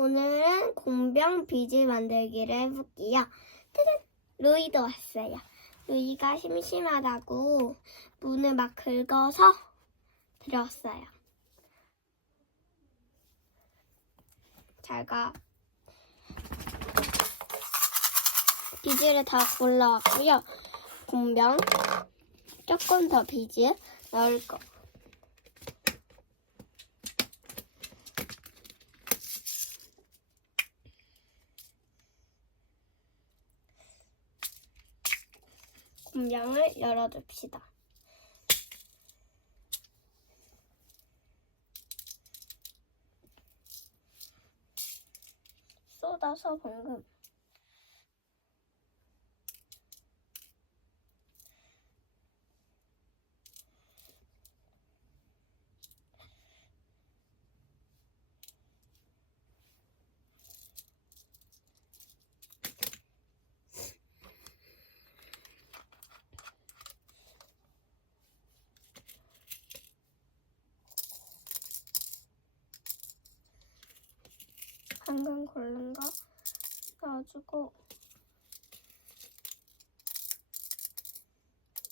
오늘은 공병 비즈 만들기를 해볼게요. 짜잔! 루이도 왔어요. 루이가 심심하다고 문을 막 긁어서 들었어요. 잘 가. 비즈를 다 골라왔고요. 공병 조금 더 비즈 넣을 거. 공병을 열어줍시다. 쏟아서 방금 방금 고른 거 넣어주고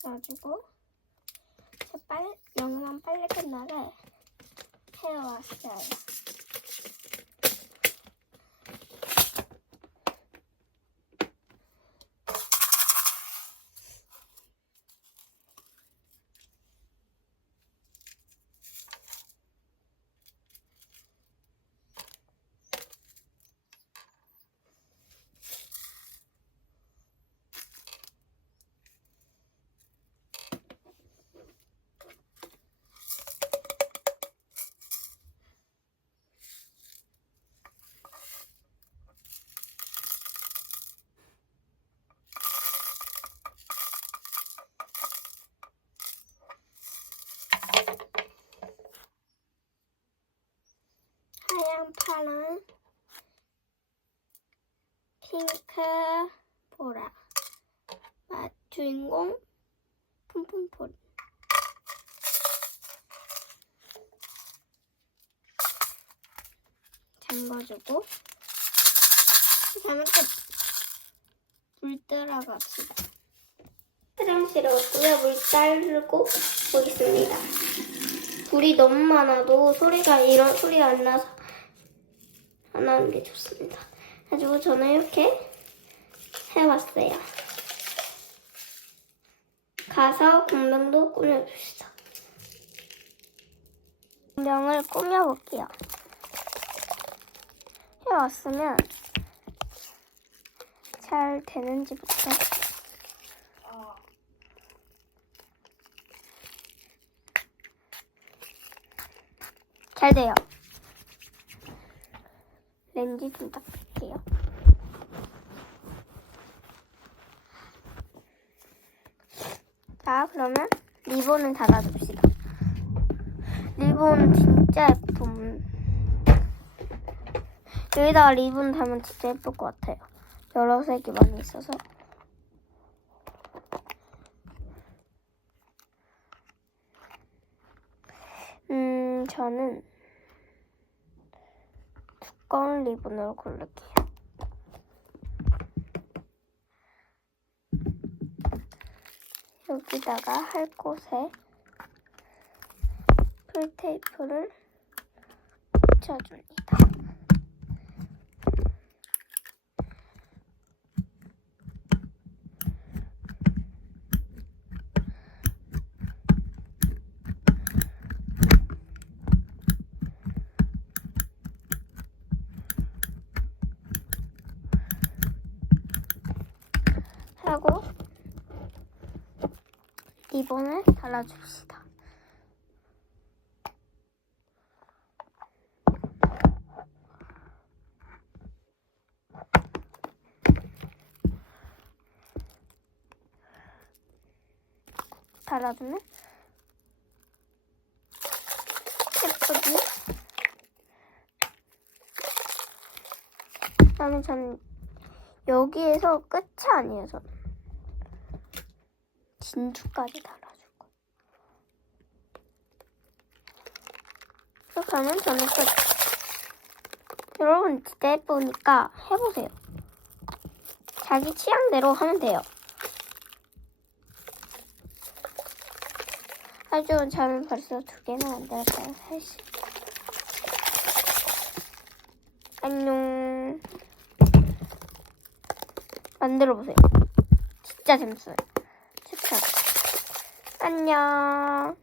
넣어주고 빨리 영상 빨리 끝나게 해왔어요. 하얀, 파란, 핑크, 보라. 아, 주인공 품품풀. 잠궈주고 그다음에 또물 들어갑시다. 화장실에 왔고요. 물 따르고 오겠습니다. 불이 너무 많아도 소리가 이런 소리가 안 나서 안 나는 게 좋습니다. 가지고 저는 이렇게 해왔어요. 가서 공명도 꾸며줍시다. 공명을 꾸며볼게요. 해왔으면 잘 되는지부터 잘 돼요. 렌즈 좀 닦을게요. 자, 그러면 리본을 달아줍시다. 리본 진짜 예쁨. 여기다가 리본 달면 진짜 예쁠 것 같아요. 여러 색이 많이 있어서. 음, 저는 두꺼운 리본으로 고를게요. 여기다가 할 곳에 풀테이프를 붙여줍니다. 하고 리본을 달아줍시다. 달아주면 예쁘지? 그다음에 저는 여기에서 끝이 아니에요, 저는. 진주까지 달아주고. 그렇게 하면 저는 끝. 여러분 진짜 예쁘니까 해보세요. 자기 취향대로 하면 돼요. 아주 저는 벌써 두 개나 만들었어요. 사실. 안녕. 만들어보세요. 진짜 재밌어요. 안녕.